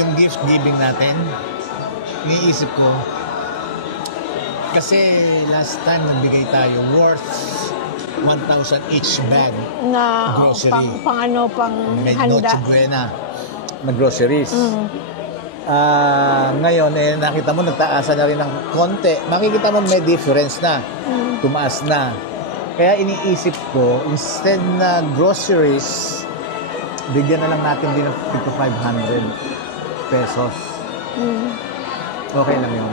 yung gift giving natin, iniisip ko, kasi last time nagbigay tayo worth 1,000 each bag Na grocery. pang Noche handa. Buena na groceries. Ngayon, nakita mo, nagtaasan na rin ng konti. Makikita mo may difference na. Tumaas na. Kaya iniisip ko, instead na groceries, bigyan na lang natin din ng 500 pesos. Okay lang yun.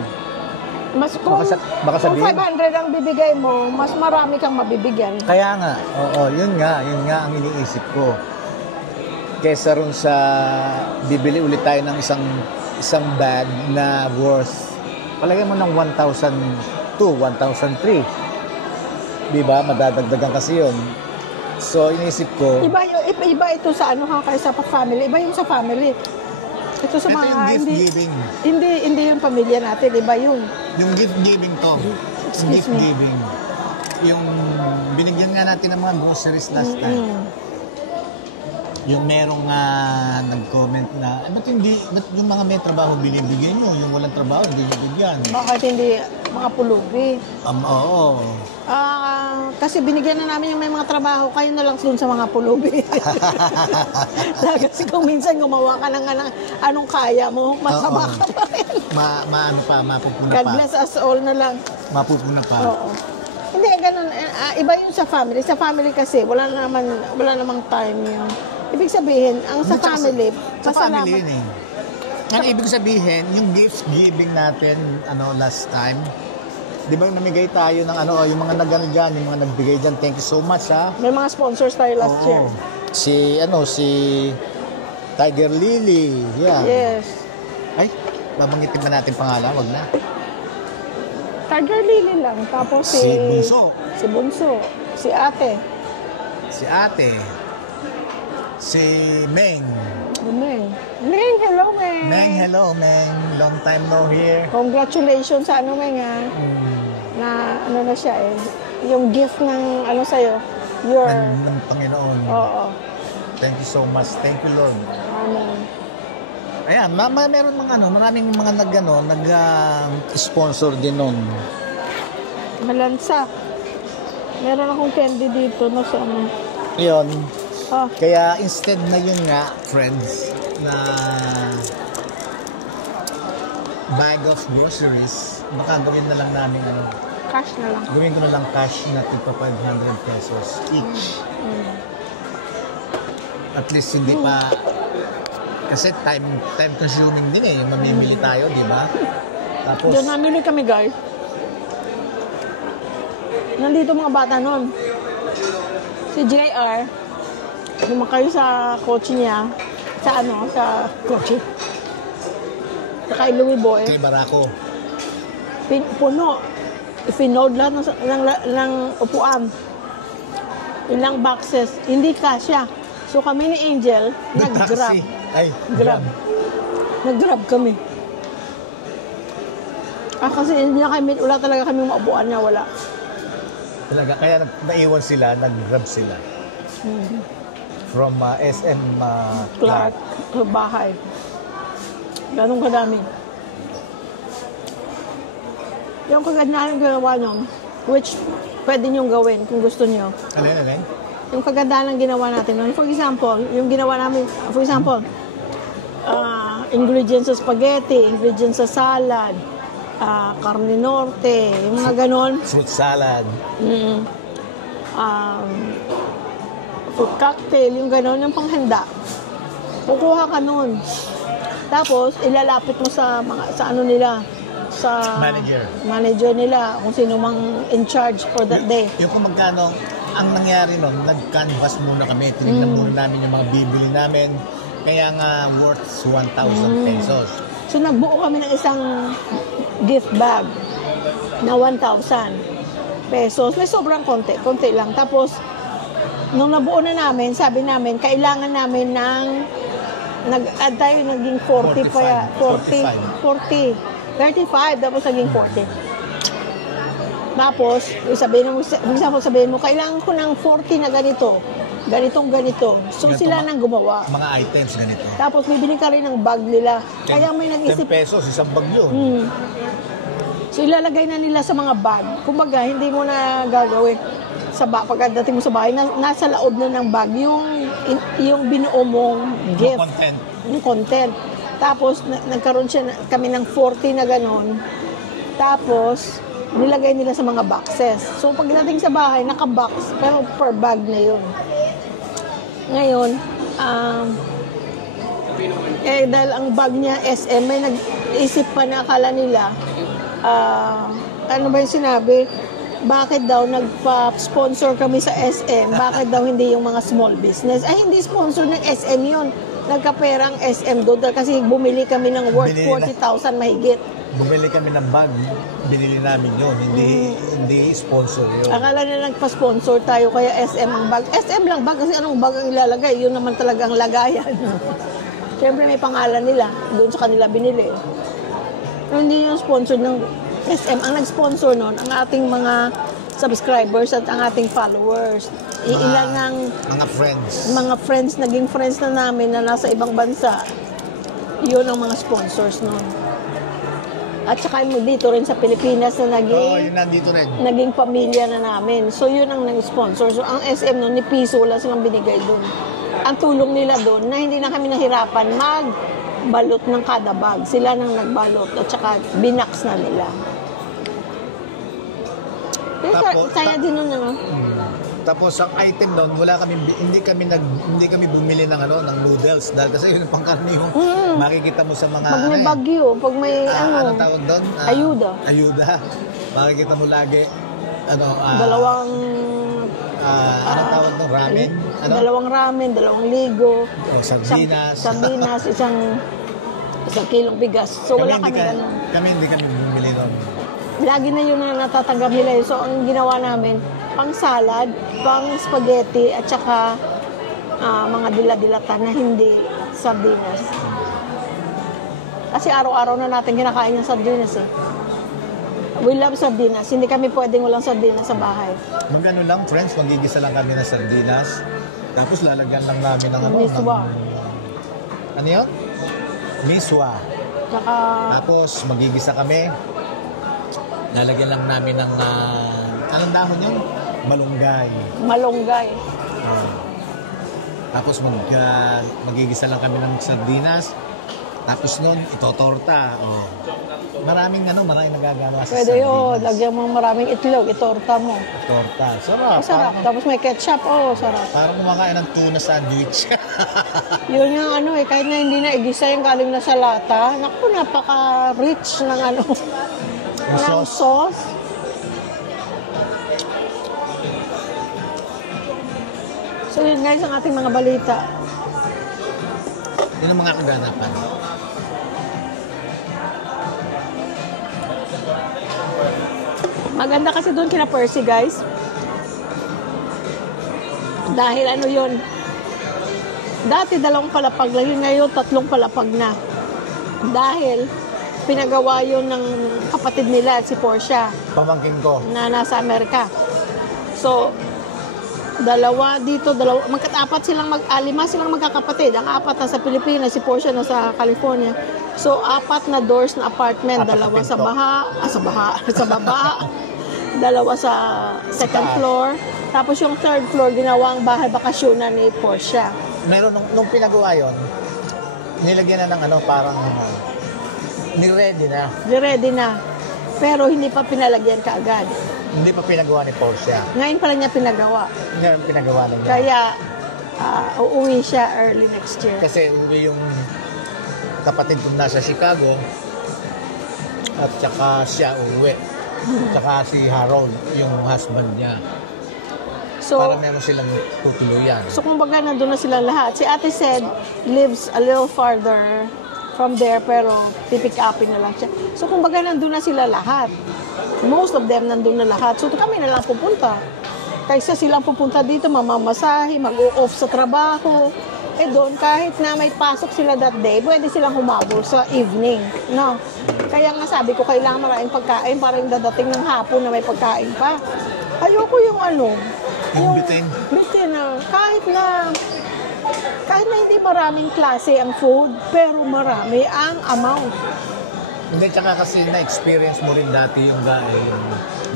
Mas kung, Baka kung sabihin, 500 ang bibigay mo, mas marami kang mabibigyan. kaya nga, oo, yun nga ang iniisip ko. Kesa ron sa bibili ulit tayo ng isang bag na worth, palagay mo ng 1,002, 1,003. Diba? Madadagdagan kasi yun. So, iniisip ko, Iba ito sa ano ha, kaysa pa family. Iba yung sa family. Ito sa ito mga yung gift giving. hindi yung pamilya natin, iba yun. Yung gift giving to. Yung gift giving. Yung binigyan nga natin ng mga groceries last time. Yung merong nag-comment na, ba't yung mga may trabaho binibigyan nyo? Yung walang trabaho, binibigyan. Bakit hindi mga pulubi? Oo. Kasi binigyan na namin yung may mga trabaho, kayo na lang dun sa mga pulubi. Kasi kung minsan gumawa ka ng anong kaya mo, masama ka pa rin. Mapupuna God pa. bless us all na lang. Mapupuna pa. Oo. Hindi, ganun. Iba yung sa family. Sa family kasi, wala namang time yun. Ibig sabihin, ang sa family, Sa family pasalamat. yun eh. Ang ibig sabihin, yung gift giving natin last time, di ba namigay tayo ng yung mga nag-ano dyan, yung mga nagbigay dyan, thank you so much ha. May mga sponsors tayo last year. Si Tiger Lily, yeah. Yes. Ay, babanggitin ba natin pangalan? Wag na. Tiger Lily lang. Tapos Si Bunso. Si Bunso. Si Ate. Si Ate. Si Meng. Meng. Meng, hello Meng. Meng, hello Meng. Long time no here. Congratulations sa Meng na na siya eh. Yung gift ng sa'yo. Your... Ng Panginoon. Oo. Thank you so much. Thank you Lord. Amen. Ayan, meron maraming mga nag-sponsor din nun. Malansa. Meron akong candy dito na sa Yun. Ah. Kaya instead na yun nga, friends, na bag of groceries, baka gawin na lang namin cash na lang. gawin ko na lang cash na tipo 500 pesos each. At least hindi pa, kasi time consuming din eh, yung mamimili tayo, di ba? Tapos, Doon namili kami guys. Nandito mga bata nun. Si JR, lumakay sa kotse niya, sa kotse. Sa kay Louie Boy. kay Barako. Puno. Ifinod lahat ng upuan. Ilang boxes. Hindi kasya. So kami ni Angel, nag-grab. Taxi. Ay, Grab. Nag-grab kami. Kasi hindi na kami, wala talaga kami maupuan niya, wala. Talaga, kaya naiwan sila, nag-grab sila. From SM Clark, bahay. Ganun kadami. Yung kagandahan ginawa nyo, which pwede nyo gawin kung gusto nyo. Alin? Yung kagandahan ng ginawa natin nun. For example, yung ginawa namin, ingredients sa spaghetti, ingredients sa salad, carne norte, yung mga ganon. Fruit salad. Fruit cocktail, yung ganon, yung panghanda. Kukuha ka nun. Tapos, ilalapit mo sa nila, sa manager nila, kung sino mang in charge for that day. Yung kung magkano, ang nangyari nun, nag-canvas muna kami, tinignan muna namin yung mga bibili namin, kaya nga worth 1,000 pesos. So, nagbuo kami ng isang gift bag na 1,000 pesos. May sobrang konti lang. Tapos, nung nabuo na namin, sabi namin, kailangan namin ng nag-add tayo, naging 40 pa ya. 40. 35, tapos naging 40. Tapos, sabihin mo, kailangan ko ng 40 na ganito. ganitong ganito. So Ganito sila nang gumawa. Mga items ganito. Tapos bibili ka rin ng bag nila. Kaya may 10 nag-isip. pesos, isang bag yun. So ilalagay na nila sa mga bag. Kumbaga, hindi mo na gagawin sa pagdating mo sa bahay, nasa loob na ng bag yung binuo mong gift. Content. Yung content. Tapos, nagkaroon kami ng 40 na ganon. Tapos, nilagay nila sa mga boxes. So, pagdating sa bahay, naka-box, pero per bag na yun. Ngayon, dahil ang bag niya SM, may nag-isip pa na akala nila, ano ba yung sinabi? Bakit daw nagpa-sponsor kami sa SM? Bakit daw hindi yung mga small business? Ay, hindi sponsor ng SM yun. Nagkapera ang SM doon kasi bumili kami ng worth 40,000 mahigit. Bumili kami ng bag, binili namin yun. Hindi sponsor yun. Akala na nagpa-sponsor tayo kaya SM ang bag. SM lang bag kasi anong bag ang ilalagay? Yun naman talaga ang lagayan. Siyempre may pangalan nila. Doon sa kanila binili. Pero hindi yung sponsor ng SM. Ang nag-sponsor nun, ang ating mga subscribers at ang ating followers. Ilan ng mga friends. Naging friends na namin na nasa ibang bansa. Yun ang mga sponsors nun. At saka dito rin sa Pilipinas na yun nandito rin. Naging pamilya na namin. So yun ang nag-sponsor. So ang SM nun, ni piso, wala silang binigay dun. Ang tulong nila dun, na hindi na kami nahirapan balot ng kada bag. Sila nang nagbalot at saka binaks na nila. Tapos, kaya din nun, ano? Tapos ang item doon, hindi kami bumili ng ng noodles dahil kasi yun ang pangkarnihong makikita mo sa mga pag may bagyo, pag may ano tawag doon? Ayuda. Makikita mo lagi dalawang anong tawag doon? Ramen? Dalawang ramen, dalawang ligo. Sardinas, isang kilong bigas. So wala kami ganun. Hindi kami bumili doon. Lagi na yun na natatanggap nila. So ang ginawa namin, pang salad, pang spaghetti, at saka mga dila-dilata na hindi sardinas. Kasi araw-araw na natin kinakain yung sardinas eh. We love sardinas. Hindi kami pwedeng walang sardinas sa bahay. Magano lang, friends, magigisa lang kami ng sardinas. Tapos lalagyan lang namin ng miswa. Ano yun? Miswa. Tsaka tapos magigisa kami. Lalagyan lang namin ng anong dahon yun? Malunggay. Tapos magigisa lang kami ng sardinas. Tapos nun, itotorta. Maraming nagagawa sa pwede sardinas. yun. Lagyan mo maraming itlog, itorta mo. Torta. Sarap. Masarap. Tapos may ketchup. Sarap. Parang kumakain ng tuna sandwich. Yun yung kahit na hindi na igisa yung galing na sa lata. Naku, napaka-rich ng ng sauce. So yun guys, ang ating mga balita. Yun ang mga kaganapan. Maganda kasi doon kina Percy guys. Dahil yun, dati 2 palapag lang yun, ngayon 3 palapag na. Dahil pinagawa yun ng kapatid nila at si Portia. Pamangkin ko. Na nasa Amerika. So, 2 dito, 2, apat silang 5 silang magkakapatid. Ang 4 na sa Pilipinas, si Portia na sa California. So, 4 na doors na apartment, 2 sa baba, 2 sa second floor. Tapos yung third floor, ginawang bahay bakasyonan ni Portia. Meron, nung pinagawa yun, nilagyan na ng parang, ni-ready na. Pero hindi pa pinalagyan kaagad. Hindi pa pinagawa ni Portia. Ngayon pa lang niya pinagawa. Ngayon pinagawa na niya. Kaya, uuwi siya early next year. Kasi uwi yung kapatid ko nasa Chicago at saka siya uuwi. Tsaka si Harold, yung husband niya. So, para meron silang tutuluyan. So, kumbaga nandun na silang lahat. Si Ate said, lives a little farther from there, pero pipick upin na lang siya. So, kumbaga nandun na sila lahat. Most of them nandun na lahat. So, kami na lang pupunta. Kaysa silang pupunta dito, mamamasahe, mag-off sa trabaho. Doon, kahit na may pasok sila that day, pwede silang humabol sa evening. No? Kaya nga sabi ko, kailangan maraming pagkain para yung dadating ng hapon na may pagkain pa. Ayoko yung Yung bitin. Bitin. kahit na hindi maraming klase ang food, pero marami ang amount. Hindi, tsaka kasi na-experience mo rin dati yung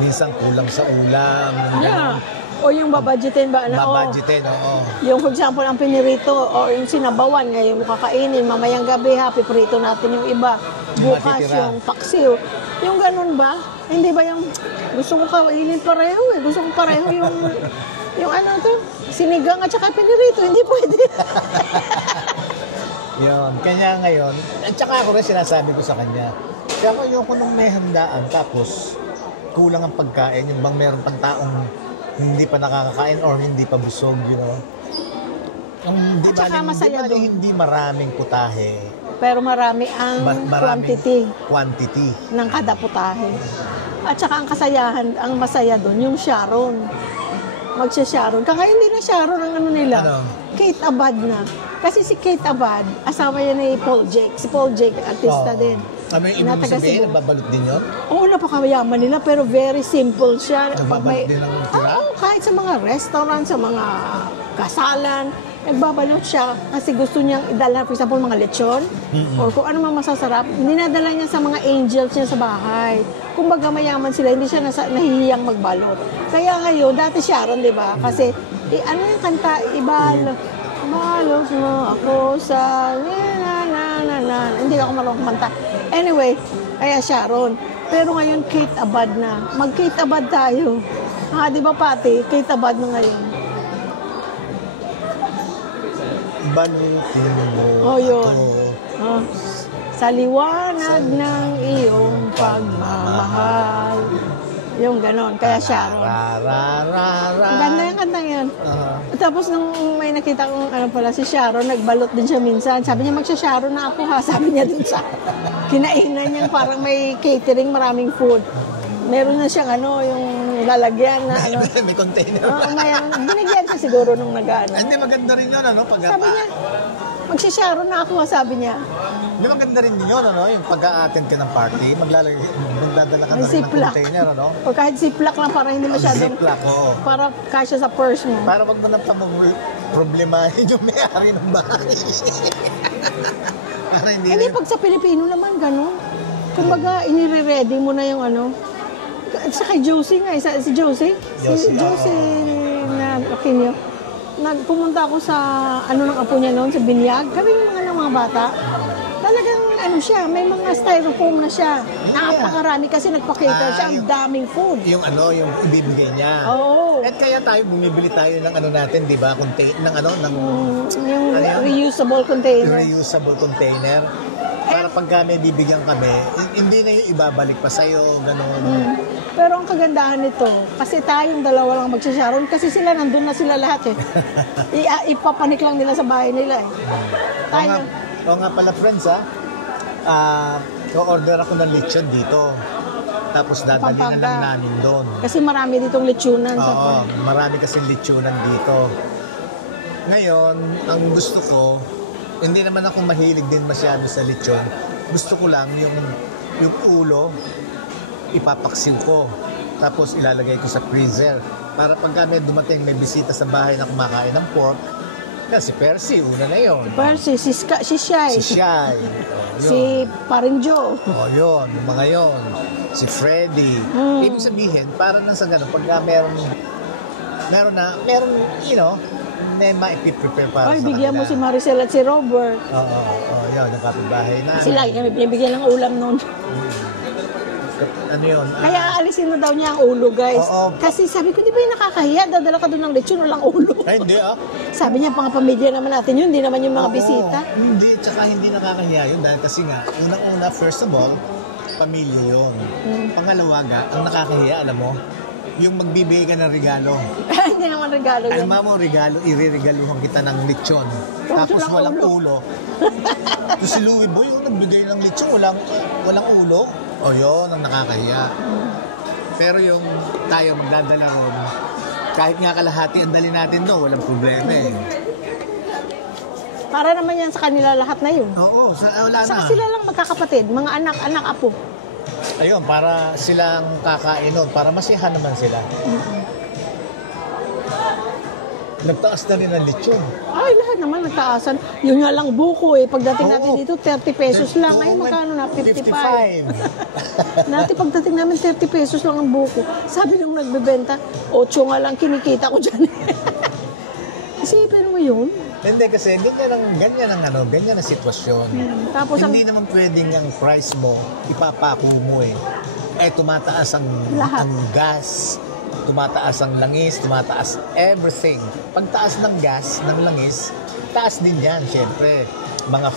minsan kulang sa ulam. Yeah. O yung babadgetin ba? Babadgetin, oo. Yung for example, ang pinirito o yung sinabawan, ngayon mo kakainin, mamayang gabi, piprito natin yung iba. Bukas yung paksiw. Yung ganun ba? Hindi ba yung gusto ko kainin pareho eh. Gusto ko pareho yung ano to, sinigang at saka pinirito. Hindi pwede. Yun. Kanya ngayon, at saka ako rin sinasabi ko sa kanya, kaya ko yung nung may handaan, tapos kulang ang pagkain, yung bang meron pang taong hindi pa nakakakain or hindi pa busog, you know. Ang At saka masaya doon. Hindi maraming putahe. Pero marami ang quantity ng kada putahe. At saka ang kasayahan, ang masaya doon, yung Sharon. Magsya-Sharon. Kaya hindi na Sharon ang ano nila. Ano? Kate Abad na. Kasi si Kate Abad, asawa yan ni Paul Jake. Si Paul Jake, artista din. Ano yung ibig sabihin? Nagbabalot din yun? Oo, napakayaman nila, pero very simple siya. Nagbabalot din ang tira? Oo, kahit sa mga restaurant, sa mga kasalan, nagbabalot siya kasi gusto niyang idala, for example, mga lechon, or kung ano man masasarap, dinadala niya sa mga angels niya sa bahay. Kumbaga mayaman sila, hindi siya nahihiyang magbalot. Kaya ngayon, dati Sharon, di ba? Kasi, ano yung kanta? Balot mo ako sa na. Hindi ako marunong kumanta. Anyway, kaya Sharon. Pero ngayon, Kate Abad na. Mag-Kate Abad tayo. Di ba pati? Kate Abad na ngayon. Balutin mo. Yun. Sa liwanag ng iyong pagmamahal. Yung ganon. Kaya Sharon. Ganda yung kanta yan. Tapos nung may nakita kong si Sharon, nagbalot din siya minsan. Sabi niya, magsya-Sharon na ako ha. Sabi niya dun sa kinainan niya. Parang may catering, maraming food. Meron na siyang yung lalagyan na may container. Binigyan siya siguro nung nag-ano. Hindi, maganda rin yun, Sabi niya, magsya-Sharon na ako ha. Sabi niya. Hindi, maganda rin yun, yung pag-a-attend ka ng party, magdadala ka na rin ng container, O kahit ziplock lang para hindi masyadong... Ziplock, oo. Para kasya sa purse mo. Para wag mo nang problemahin yung may-ari ng bahay. Para hindi pag sa Pilipino naman, gano'n. Kumbaga, inire-ready mo na yung At sa kay Josie nga, si Josie? Si Josie na Aquino. Pumunta ako sa ng apo niya noon, sa Binyag. Kami ng mga bata. Talagang siya, may mga styrofoam na siya. Napakarami kasi nagpakita siya, ang daming food. Yung yung ibibigay niya. Oo. At kaya bumibili tayo ng natin, di ba? Yung reusable container. Reusable container. Para pagka may bibigyan kami, hindi na yung ibabalik pa sa'yo, gano'n. Pero ang kagandahan nito, kasi tayong dalawa lang magsasharon, kasi sila nandun na sila lahat eh. Ipapanik lang nila sa bahay nila eh. Oo nga pala friends o-order ako ng lechon dito. Tapos dadalhin na lang namin doon. Kasi marami ditong lechonan. Oo, marami kasi lechonan dito. Ngayon, ang gusto ko, hindi naman ako mahilig din masyado sa lechon. Gusto ko lang yung ulo, ipapaksin ko. Tapos ilalagay ko sa freezer. Para pagka may dumating, may bisita sa bahay na kumakain ng pork, si Percy, una na yun. Si Percy, si Shai. Si Shai. Si Paring Joe. Yun, yung mga yun. Si Freddy. Ibig sabihin, parang nang sa gano'n, pagka meron, may maipiprepare para sa kanila. Bigyan mo si Maricel at si Robert. Oo, yun, yung kapitbahay na. Sila, kami pinibigyan ng ulam noon. Ano yun? Kaya aalisin na daw niya ang ulo, guys. Kasi sabi ko, di ba yung nakakahiya? Dadala ka doon ng lechon, walang ulo. Ay, hindi Sabi niya, pamilya naman natin yun, hindi naman yung mga bisita. Hindi, tsaka hindi nakakahiya yun. Dahil kasi nga, unang-una, first of all, pamilya yun. Pangalawa ang nakakahiya, alam mo, yung magbibigay ka ng regalo. Hindi naman regalo yun. Alam mo, iriregaluhan kita ng lechon. Tapos walang ulo. So si Louie Boy, nagbigay ng lechon, walang ulo. Yun, ang nakakahiya. Pero yung tayo magdadala ron, kahit nga kalahati ang dali natin doon, walang problema eh. Para naman yan sa kanila lahat na yun. Oo, wala na. Saka sila lang magkakapatid, mga anak, apo. Ayun, para silang kakain nun, para masiyahan naman sila. Nagtaas na rin ang lechon. Ay, lahat naman nagtaasan. Yun nga lang buko eh. Pagdating natin Oo. dito, 30 pesos lang. Ay, Oo, magkano na? 55. 55. Natin pagdating namin, 30 pesos lang ang buko. Sabi nung nagbebenta, 8 nga lang kinikita ko dyan. Isipin mo yun. Hindi kasi ganyan ang sitwasyon. Tapos Hindi naman pwedeng ang price mo, ipapako mo eh. Tumataas ang Lahat. gas, tumataas ang langis, tumataas everything. Pagtaas ng gas, ng langis, taas din yan, syempre. Mga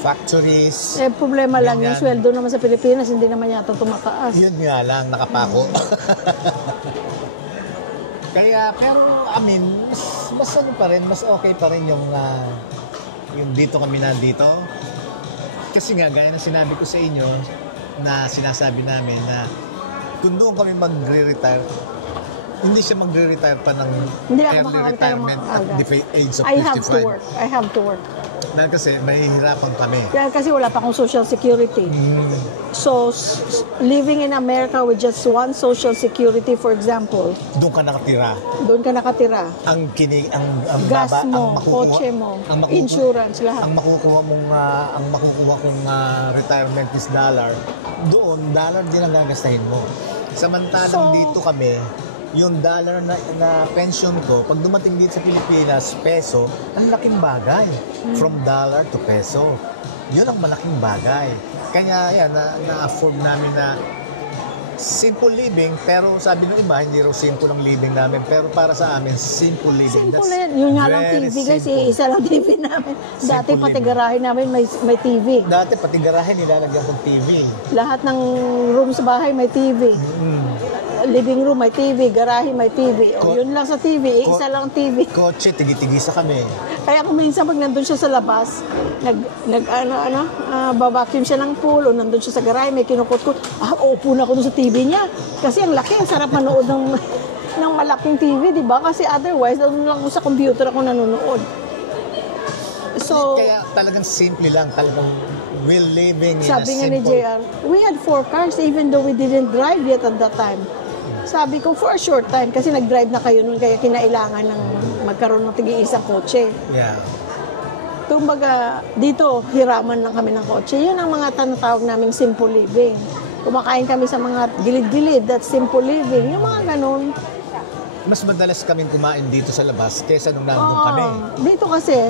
factories. Problema lang yung Ganyan. sweldo naman sa Pilipinas, hindi naman yata tumataas. Yun nga lang, nakapako. Kaya, pero, mas ano pa rin, mas okay pa rin yung dito kami nandito. Kasi nga, gaya na sinabi ko sa inyo, na sinasabi namin na kung doon kami magre-retire, hindi siya magre-retire pa ng Hindi ako early makakalitire ng retirement mga at aga. the age of 55. I have to work. Dahil kasi, mahihirapan kami. Kaya kasi wala pa akong social security. So, living in America with just one social security, for example, Doon ka nakatira. doon ka nakatira. Ang Gas baba, mo, ang makukuha, kotse mo, ang makukuha- insurance, lahat. Ang makukuha kong retirement is dollar. Doon, dollar din ang gagastahin mo. Samantalang So- dito kami, yung dollar na pension ko, pag dumating dito sa Pilipinas, peso, ang laking bagay. From dollar to peso. Yun ang malaking bagay. Kaya yan, na-afford namin na simple living, pero sabi ng iba, hindi raw simple ang living namin. Pero para sa amin, simple living. Simple na yan. Yun nga lang very TV guys, simple. isa lang TV namin. Dati Simple pati living. garahe namin may TV. Dati pati garahe nilalagyan kong TV. Lahat ng room sa bahay may TV. Living room may TV, garahe may TV. O yun lang sa TV, isa lang TV. Kotse, tigi-tigisa kami. Kaya kung minsan pag nandun siya sa labas, babacuum siya ng pool o nandun siya sa garahe, may kinukot-kot, upo na ako dun sa TV niya. Kasi ang laki, ang sarap manood ng malaking TV, di ba? Kasi otherwise, doon lang ako sa computer ako nanonood. So, Kaya talagang simple lang, talagang we're living in a sabi nga ni simple... JR, we had 4 cars even though we didn't drive yet at that time. Sabi ko, for a short time, kasi nag-drive na kayo nun, kaya kinailangan ng magkaroon ng tigi-isang kotse. Yeah. Kumbaga, dito, hiraman lang kami ng kotse. Yun ang mga tinatawag naming simple living. Kumakain kami sa mga gilid-gilid, that's simple living. Yung mga ganun. Mas madalas kaming kumain dito sa labas kaysa nung nandun kami. Dito kasi,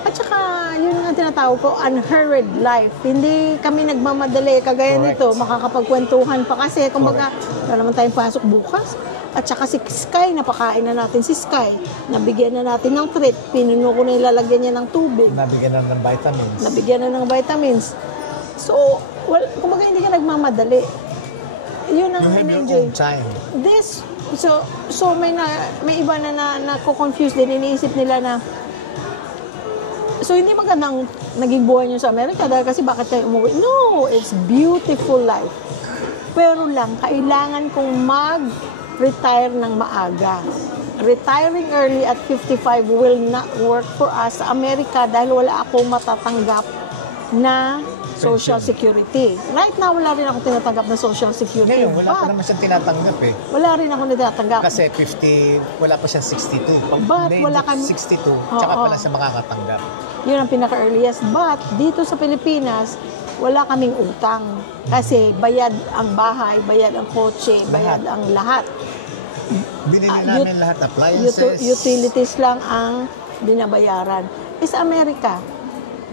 at saka, yun ang tinatawag ko, unhurried life. Hindi kami nagmamadali. Kagaya Correct. nito, makakapagkwentuhan pa kasi. Kumbaga, wala naman tayong pasok bukas. At saka si Sky, napakain na natin si Sky. Nabigyan na natin ng treat. Pinuno ko na ilalagyan niya ng tubig. Nabigyan na ng vitamins. Nabigyan na ng vitamins. So, kumbaga hindi ka nagmamadali. Yun ang You have your in-enjoy. own time. So may iba na nako-confuse din, iniisip nila na so hindi magandang naging buhay niyo sa Amerika dahil kasi bakit kayo umuwi? No, it's beautiful life. Pero lang, kailangan kong mag-retire ng maaga. Retiring early at 55 will not work for us sa Amerika dahil wala akong matatanggap na Social Security. Right now, wala rin ako tinatanggap na Social Security. Ngayon, wala pa naman siyang tinatanggap eh. Wala rin ako natatanggap. Kasi 50, wala pa siyang 62. Pag But may wala kami- 62, tsaka Oo. pala siya makakatanggap. Yun ang pinaka-earliest. But, dito sa Pilipinas, wala kaming utang. Kasi bayad ang bahay, bayad ang kotse, bayad ang lahat. Binili namin lahat appliances. Utilities lang ang binabayaran. Sa Amerika,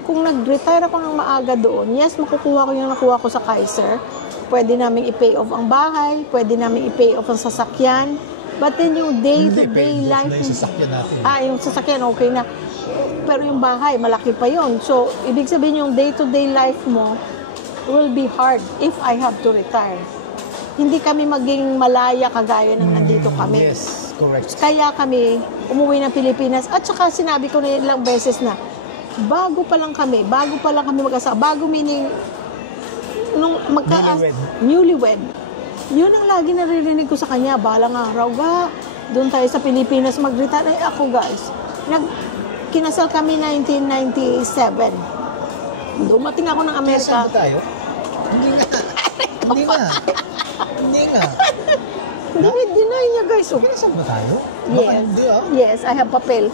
kung nag-retire ako ng maaga doon, yes, makukuha ko yung nakuha ko sa Kaiser. Pwede namin i-pay off ang bahay, pwede namin i-pay off ang sasakyan. But then yung day-to-day Hindi, life... na yung sasakyan natin. Yung sasakyan, okay na. Pero yung bahay, malaki pa yon. So, ibig sabihin yung day-to-day life mo will be hard if I have to retire. Hindi kami maging malaya kagaya ng nandito kami. Yes, correct. Kaya kami umuwi ng Pilipinas. At saka sinabi ko na ilang beses na, bago pa lang kami mag-asawa, bago meaning, nung newlywed. Yun ang lagi naririnig ko sa kanya, balang araw, doon tayo sa Pilipinas mag-retire. Ako guys, kinasal kami 1997. Dumating ako ng Amerika. Saan ba tayo? Hindi nga. Hindi nga. Deny niya, guys. Oh. Kinasal ba tayo? Baka Yes. hindi Yes, I have papel.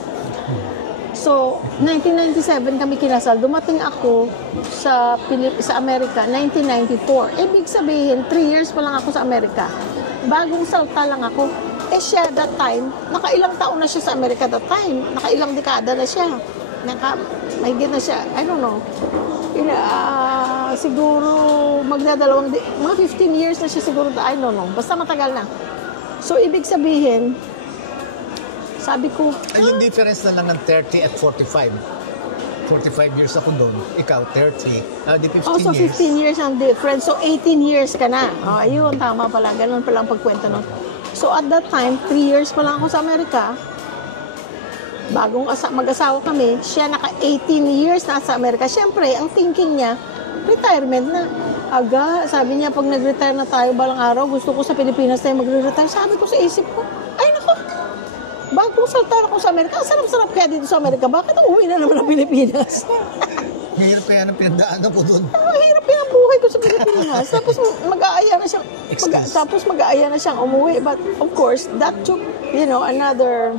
So, 1997 kami kinasal. Dumating ako sa Amerika, 1994. Ibig sabihin, 3 years pa lang ako sa Amerika. Bagong salta lang ako. Siya that time, nakailang taon na siya sa Amerika that time. Nakailang dekada na siya. Mahigit na siya. I don't know. Siguro mga 15 years na siya siguro. I don't know. Basta matagal na. So, ibig sabihin, sabi ko, yung difference na lang ng 30 at 45. 45 years ako doon. Ikaw, 30. Di 15 so years. 15 years ang difference. So, 18 years ka na. Ayun, tama pala. Ganun pala ang pagkwento nun. So, at that time, 3 years pa lang ako sa Amerika. Bagong mag-asawa kami, siya naka 18 years na sa Amerika. Siyempre, ang thinking niya, retirement na. Sabi niya, pag nag-retire na tayo balang araw, gusto ko sa Pilipinas tayo mag-retire. Sabi ko sa isip ko, ay nako, bagong salta ako sa Amerika. Ang sarap-sarap kaya dito sa Amerika. Bakit uwi na naman ng Pilipinas? Mahirap kaya ng pinagdaanan ko doon. Mahirap yung buhay ko sa Pilipinas. Tapos mag-aaya na siyang mag-aaya na siyang umuwi. But of course, that took, another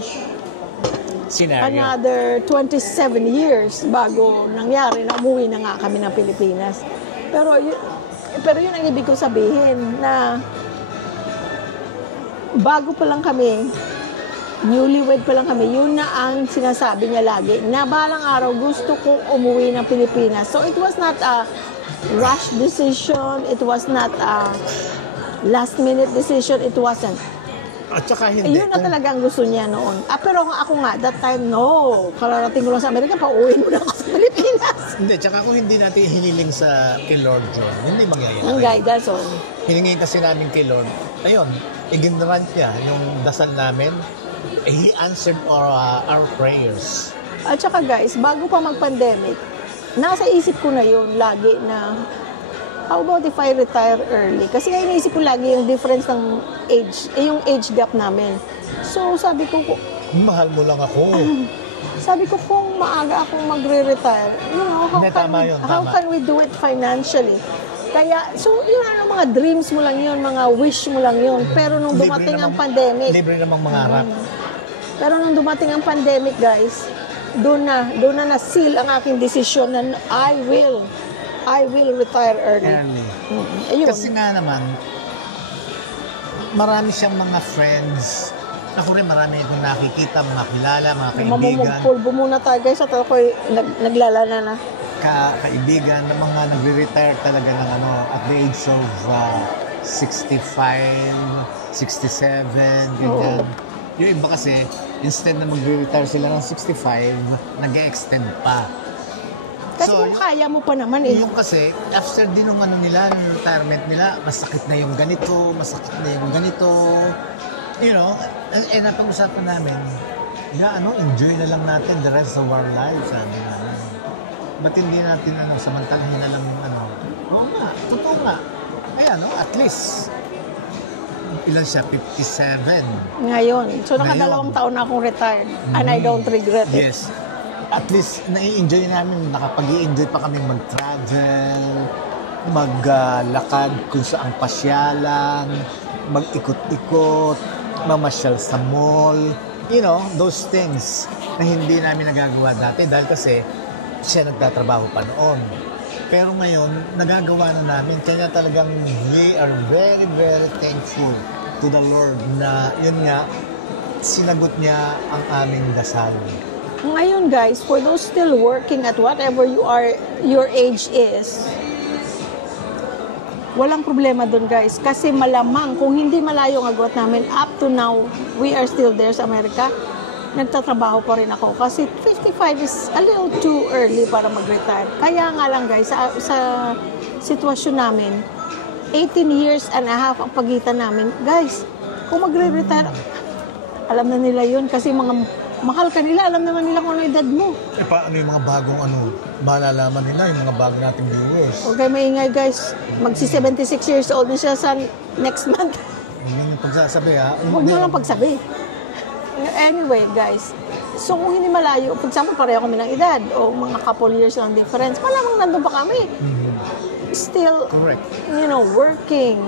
Scenario. another 27 years bago nangyari na umuwi na nga kami ng Pilipinas. Pero yun ang ibig ko sabihin na bago pa lang kami, newlywed pa lang kami, yun na ang sinasabi niya lagi, na balang araw gusto kong umuwi ng Pilipinas. So it was not a rush decision, it was not a last minute decision, it wasn't. At saka hindi. Yun na talaga ang gusto niya noon. Pero ako nga, that time, no. Kararating ko lang sa Amerika, pauwi mo na ako sa Pilipinas. Hindi, tsaka kung hindi natin hiniling kay Lord John, hindi mangyayari. Ang guidance, Hiningin kasi namin kay Lord, ayun, ignorant niya yung dasal namin. He answered our prayers. At saka guys, bago pa mag-pandemic, nasa isip ko na yun lagi na, how about if I retire early? Kasi nga iniisip ko lagi yung difference ng age, yung age gap namin. So sabi ko, Mahal mo lang ako. Sabi ko, kung maaga akong magre-retire, how can we do it financially? Kaya, so yun ang mga dreams mo lang yun, mga wish mo lang yun. Pero nung dumating ang pandemic, libre namang mangarap. Pero nung dumating ang pandemic, guys, doon na seal ang aking desisyon na I will retire early. Ayun. Kasi nga naman, marami siyang mga friends. Ako rin marami itong nakikita, mga kilala, mga kaibigan. Mamumugpulbo muna tayo, guys, at ako'y naglalana na. Kaibigan na mga nagre-retire talaga ng at the age of 65, 67, ganyan. Yung iba kasi, instead na magre-retire sila ng 65, nag-extend pa. Kasi kung kaya mo pa naman Yung kasi, after din ng nila, yung retirement nila, masakit na yung ganito, masakit na yung ganito. Napag-usapan namin, enjoy na lang natin the rest of our lives, sabi namin. Ba't hindi natin, samantalahin na lang yung Oo nga, totoo nga. At least, ilan siya? 57. Ngayon. So, nakadalawang taon na akong retired. And I don't regret it. Yes. At least, nai-enjoy namin. Nakapag-i-enjoy pa kami mag-travel, maglakad kung saan pasyalan, mag-ikot-ikot, mamasyal sa mall. Those things na hindi namin nagagawa dati dahil kasi siya nagtatrabaho pa noon. Pero ngayon, nagagawa na namin. Kaya talagang we are very, very thankful to the Lord na yun nga, sinagot niya ang aming dasal. Ngayon, guys, for those still working at whatever your age is, walang problema dun, guys. Kasi malamang, kung hindi malayo ang agwat namin, up to now, we are still there sa Amerika. Nagtatrabaho pa rin ako. Kasi 55 is a little too early para mag-retire. Kaya nga lang, guys, sa sitwasyon namin, 18 years and a half ang pagitan namin. Guys, kung magre-retire, alam na nila yun. Kasi mga mahal ka nila, alam naman nila kung ano edad mo. Paano yung mga bagong malalaman nila, yung mga bagong nating viewers? Okay, maingay, guys. Magsi-76 years old na siya sa next month. Yung pagsasabi, Huwag mo lang pagsabi. Anyway, guys. So, kung hindi malayo, for example, pareho kami ng edad o mga couple years lang difference, malamang nandun pa kami. Still, correct. Working,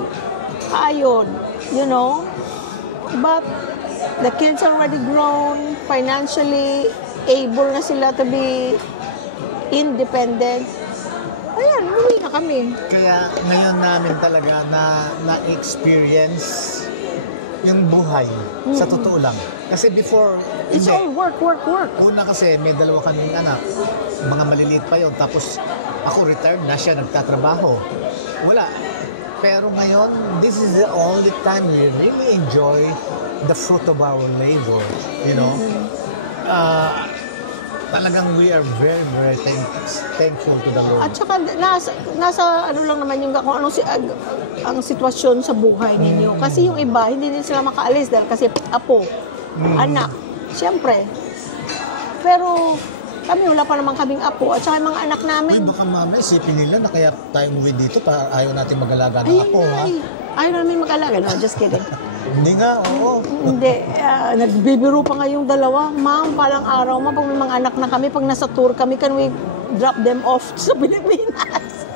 kayod, but the kids are already grown, financially able na sila to be independent. Ayan, uwi na kami. Kaya ngayon namin talaga na-experience yung buhay. Sa totoo lang. Kasi before, It's all work. Una kasi may dalawa kaming anak. Mga maliliit pa yon. Tapos ako retired na siya, nagtatrabaho. Wala. Pero ngayon, this is the only time we really enjoy the fruit of our labor. You know? Talagang we are very, very thankful to the Lord. At saka nasa ano lang naman yung kung anong ang sitwasyon sa buhay ninyo. Kasi yung iba, hindi din sila makaalis dahil kasi apo, anak, siyempre. Pero kami, wala pa naman kaming apo. At saka yung mga anak namin. Uy, baka mamaya isipin nila na kaya tayo umuwi dito para ayaw natin mag-alaga ng apo, ha? Ayaw namin mag-alaga. No, just kidding. Hindi nga, oo. Hindi. Nagbibiro pa nga yung dalawa. Ma'am, palang araw, pag may mga anak na kami, pag nasa tour kami, can we drop them off sa Pilipinas?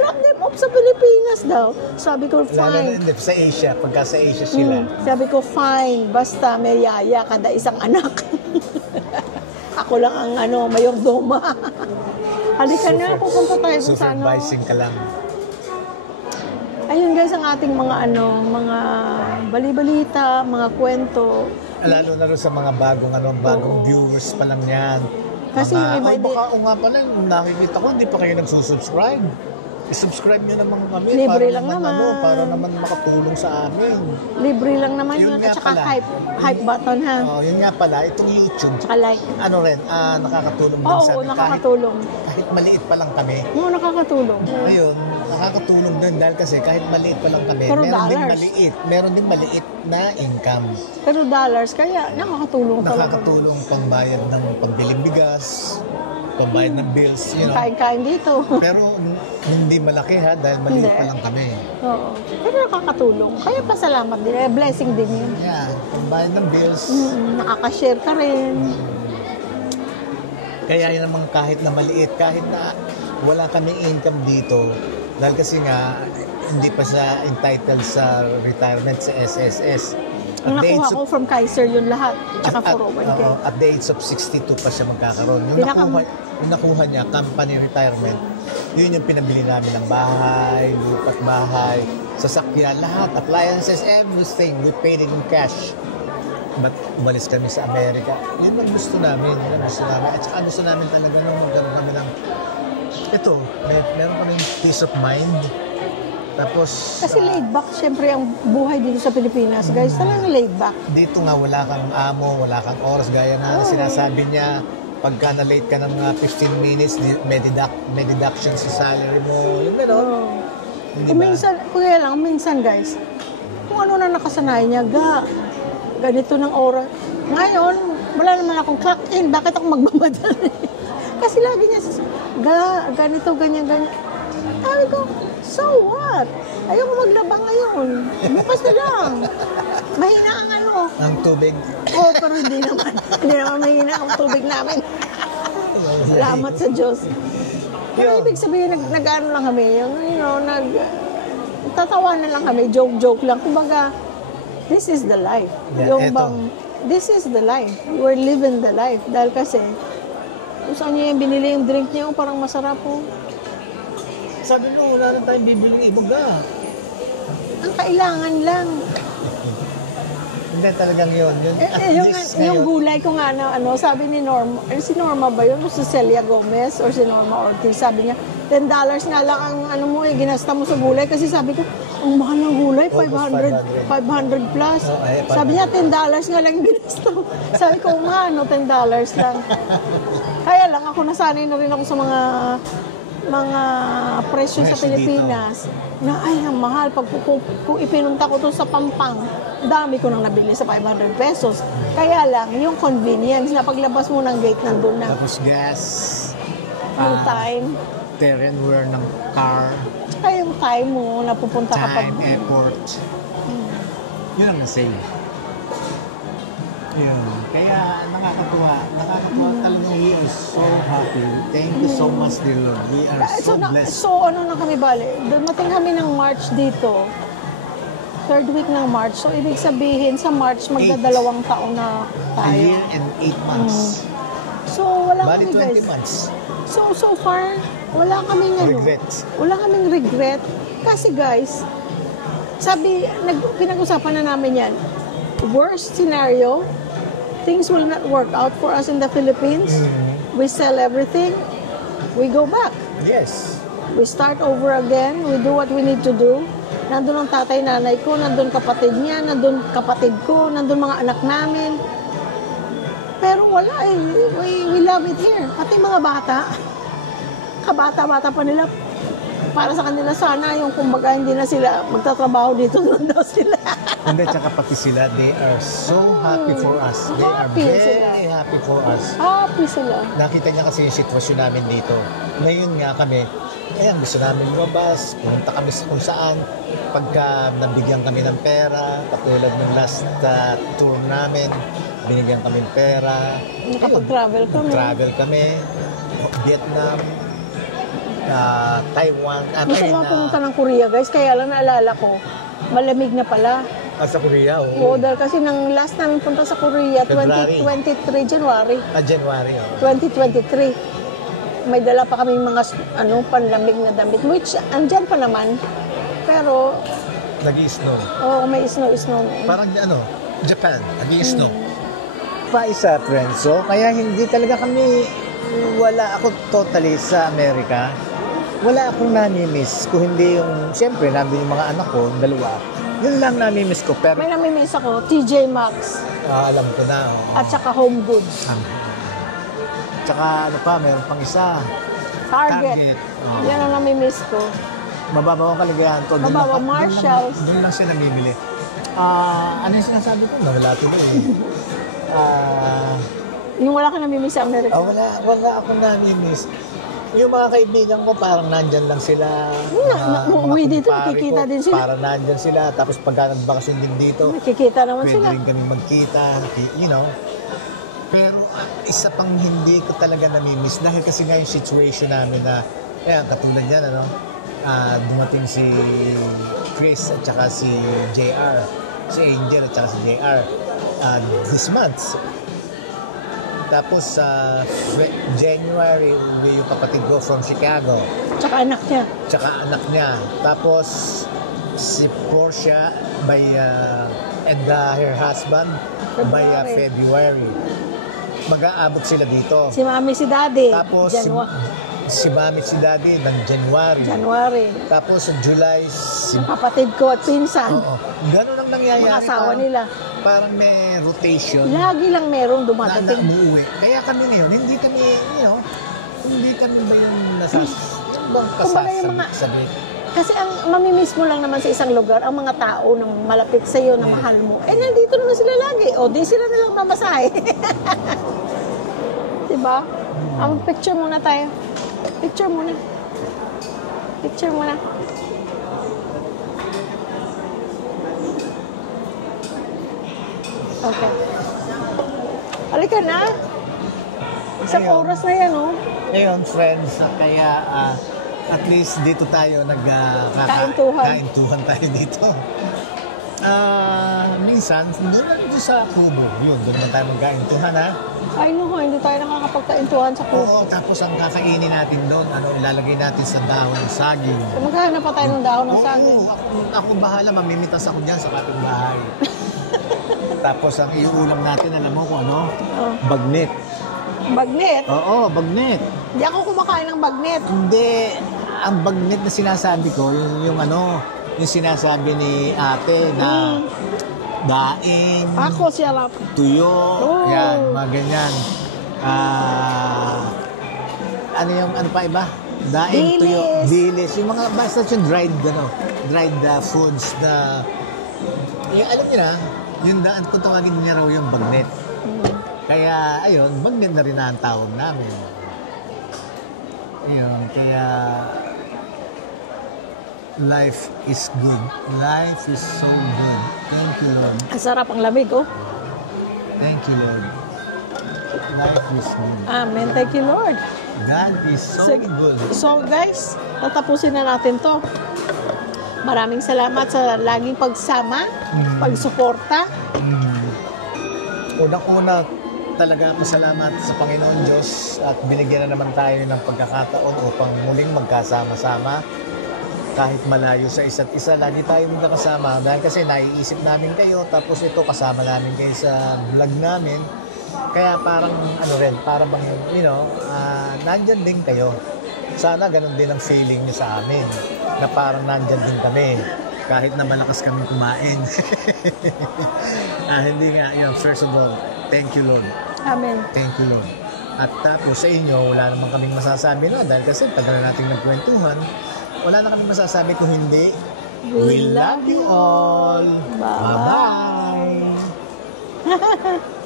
Drop them off sa Pilipinas daw. Sabi ko, fine. Lalo sa Asia, pagka sa Asia sila. Sabi ko, fine. Basta may yaya kada isang anak. Ako lang ang mayordoma. Halika na, pupunta tayo sa Supervising ka lang. Ayun guys, ang ating mga mga bali-balita, mga kwento. Lalo na rin sa mga bagong viewers pa lang yan. Kasi yung iba baka nga pala, nakikita ko, hindi pa kayo nagsusubscribe. I-subscribe nyo naman kami. Libre lang naman. Para naman makatulong sa amin. Libre lang naman yun. At saka hype button, ha? Yun nga pala, itong YouTube. Saka like. Nakakatulong din sa amin. Oo, nakakatulong. Kahit maliit pa lang kami. Oo, nakakatulong. Ngayon, nakakatulong din dahil kasi kahit maliit pa lang kami, pero meron din maliit na income. Pero dollars, kaya nakakatulong talaga. Nakakatulong pangbayad ng pagbiling bigas, pambayad ng bills, you know. Kain-kain dito. Pero hindi malaki ha, dahil maliit pa lang kami. Oo. Pero nakakatulong. Kaya pasalamat din. Blessing din yun. Yeah, pambayad ng bills. Nakaka-share ka rin. Kaya yun naman kahit na maliit, kahit na wala kaming income dito, dahil kasi nga, hindi pa siya entitled sa retirement sa SSS. Ang nakuha ko from Kaiser yun lahat. Tsaka 401k. At the age of 62 pa siya magkakaroon. Yung nakuha niya, company retirement, yun yung pinabili namin ng bahay, lupa't bahay, sasakyan, lahat, appliances, everything. We paid it in cash. But umalis kami sa Amerika. Yun ang gusto namin. At saka gusto namin talaga nung magkaroon kami ng ito, meron kami peace of mind. Tapos kasi laid back, syempre ang buhay dito sa Pilipinas, guys, talagang laid back. Dito nga wala kang amo, wala kang oras, gaya na sinasabi niya, pagka na-late ka ng mga 15 minutes, may deduction sa salary mo, yung gano'n. Minsan guys, kung ano na nakasanayan niya, ganito ng oras. Ngayon, wala naman akong clock in, bakit ako magmamadali? Kasi lagi niya, ganito, ganyan. Sabi ko, so what? Ayoko maglaba ngayon. Bukas na lang. Mahina ang ang tubig. Oo, pero hindi naman. Hindi naman mahina ang tubig namin. Salamat sa Diyos. Pero ibig sabihin, nag-ano lang kami. Tatawanan lang kami. Joke lang. Kumbaga, this is the life. This is the life. We're living the life. Dahil kasi, kung saan niya yung binili yung drink niya, parang masarap po. Sabi mo, wala na tayong bibiling ibaga. Ang kailangan lang. Hindi talagang yun. Yung gulay ko nga sabi ni Norma, si Norma ba yun? O si Celia Gomez or si Norma Ortiz? Sabi niya, $10 nga lang ang ginasta mo sa gulay. Kasi sabi ko, ang mahal ng gulay, 500 plus. Sabi niya, $10 nga lang ginasta mo. Sabi ko, $10 lang. Kaya lang, ako nasanay na rin ako sa mga presyo sa Pilipinas dito. Na ay, ang mahal. Kung ipinunta ko to sa Pampang, dami ko nang nabili sa 500 pesos. Kaya lang, yung convenience na paglabas mo ng gate, nandun na. Tapos gas. Yung time. Terrain wear ng car. Kaya yung time mo na pupunta ka Time, effort. Yun ang nasave. Yun. Kaya nakakatuwa talagang we are so happy. Thank you so much, dear Lord. We are so blessed. So, na kami bale? Dumating kami ng March dito. third week ng March. So, ibig sabihin, sa March, magdadalawang taon na A tayo. year and 8 months. So, wala Bali kami, 20 guys. months. So far, wala kaming Regrets. Wala kaming regret. Kasi guys, pinag-usapan na namin yan. Worst scenario, things will not work out for us in the Philippines. We sell everything. We go back. Yes. We start over again. We do what we need to do. Nandun ang tatay, nanay ko. Nandun kapatid niya. Nandun kapatid ko. Nandun mga anak namin. Pero wala eh. We love it here. Pati mga bata. Kabata-bata pa nila. Para sa kanila sana yung kumbaga hindi na sila magtatrabaho dito doon daw sila. Hindi, tsaka pati sila, they are so happy for us. They are Happy very sila. happy for us. Happy sila. Nakita niya kasi yung sitwasyon namin dito. Ngayon nga kami, gusto namin lumabas, pumunta kami sa kung saan. Pagka nabigyan kami ng pera, katulad ng last tour namin, binigyan kami ng pera. Nakapag-travel kami. Travel kami, Vietnam, Taiwan. Gusto ko pumunta ng Korea, guys. Kaya lang naalala ko, malamig na pala. Sa Korea, oo. Oo, dahil kasi nang last namin punta sa Korea, February. 2023, January. January, 2023. May dala pa kaming mga panlamig na damit, which andyan pa naman. Pero, Nag-i-snow. may snow. Parang Japan, nag-i-snow. Pa isa, friends. So, kaya hindi talaga wala ako totally sa Amerika. Wala akong nami-miss. Kung hindi siyempre, nandun yung mga anak ko, dalawa. Yun lang nami-miss ko. Pero, May namimiss ako, TJ Maxx. alam ko na. At saka Home Goods. Tsaka meron pang isa. Target. Oh. Yan ang namimiss ko. Mababaw ang kalagayan ko. Mababaw, Marshalls. Doon lang siya namimili. Ano yung sinasabi ko? Nawala tuloy. Yung wala ka namimiss sa Amerika. Wala akong nami-miss. Yung mga kaibigan ko, parang nandyan lang sila. Uuwi dito, kumpare nakikita ko, din sila. Parang nandyan sila. Tapos pagka nagbakasyon din dito, Nakikita naman pwede sila. rin kami magkita. Pero isa pang hindi ko talaga namimiss dahil kasi nga yung situation namin na, katulad yan, dumating si Chris at saka si JR, si Angel at saka si JR this month. Tapos sa January, uwi yung kapatid ko from Chicago. Tsaka anak niya. Tsaka anak niya. Tapos si Portia and her husband by February. Mag-aabot sila dito. Si mami, si daddy. Tapos si mami, si daddy ng January. Tapos sa July, Kapatid ko at pinsan. Ganun ang nangyayari. Mga asawa nila. Parang may rotation. Lagi lang merong Na dumadating. umuwi. Kaya kami ngayon, hindi kami ba yung Kumbaga yung sabi. Kasi ang mamimiss mo lang naman sa isang lugar, ang mga tao na malapit sa iyo, na mahal mo. Nandito naman sila lagi. Di sila na lang mamasahe. Diba? Picture muna tayo. Picture muna. Okay. Halika na. Isang oras na yan, Ngayon, friends, kaya at least dito tayo Kaintuhan tayo dito. Minsan, doon sa Kubo. Doon lang tayo magkaintuhan, ha? Ay, hindi tayo nakakapagkaintuhan sa Oo, kubo. tapos ang kakainin natin doon, ilalagay natin sa dahon ng saging. Maghahanap pa tayo ng dahon ng saging. Ako bahala, mamimitas ako dyan sa kapitbahay. Tapos ang iuulam natin, alam mo kung ano? Bagnet. Bagnet? Oo, bagnet. Hindi ako kumakain ng bagnet. Hindi. Ang bagnet na sinasabi ko, yung sinasabi ni ate na daing, Ako sarap. tuyo, Oh. yan, mga ganyan. Ano pa iba? Daing, tuyo, dilis. Yung mga basta yung dried foods na, alam niyo na, yung daan kung tawagin niya raw yung bagnet. Kaya, ayun, bagnet na rin na ang tawag namin. Ayun, kaya life is good. Life is so good. Thank you, Lord. Ang sarap ang lamig, Thank you, Lord. Life is good. Amen. Thank you, Lord. God is so Sige. good. So, guys, tatapusin na natin to. Maraming salamat sa laging pagsama, pagsuporta. Unang-una, talaga pasalamat sa Panginoon Diyos at binigyan na naman tayo ng pagkakataon upang muling magkasama-sama. Kahit malayo sa isa't isa, lagi tayo magkakasama dahil kasi naiisip namin kayo, tapos ito kasama namin kayo sa vlog namin. Kaya parang parang bang, nandyan din kayo. Sana ganun din ang feeling nyo sa amin, na parang nandyan din kami kahit na malakas kami kumain. Hindi nga, first of all, thank you Lord. Amen. Thank you Lord. At tapos sa inyo, wala naman kaming masasabi na dahil kasi tagal na natin nagkwentuhan. Wala na kaming masasabi kung hindi, we love you all. Bye-bye. Bye-bye.